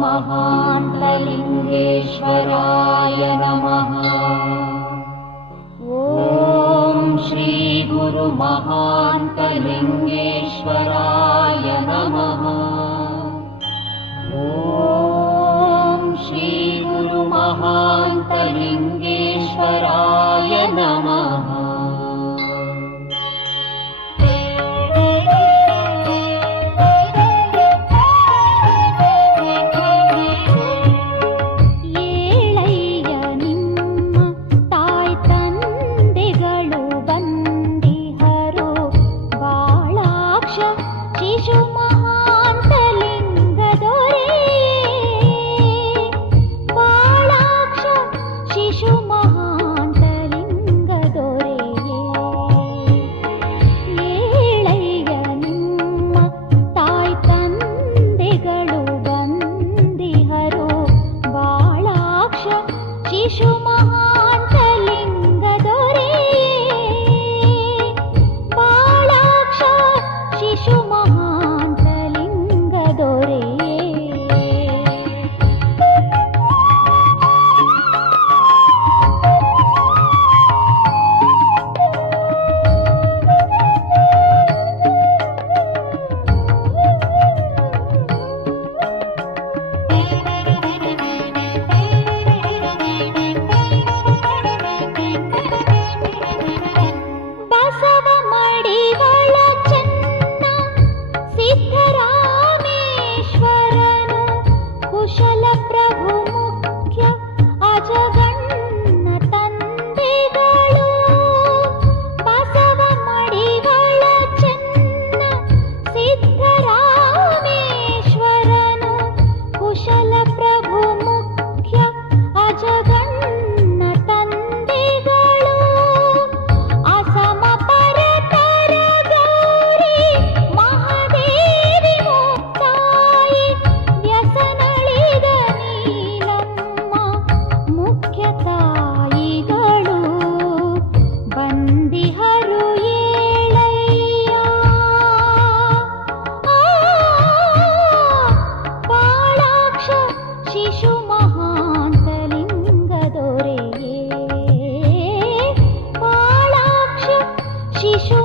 महान्तलिङ्गेश्वराय नमः। ॐ श्रीगुरुमहान्तलिङ्गे শিশু she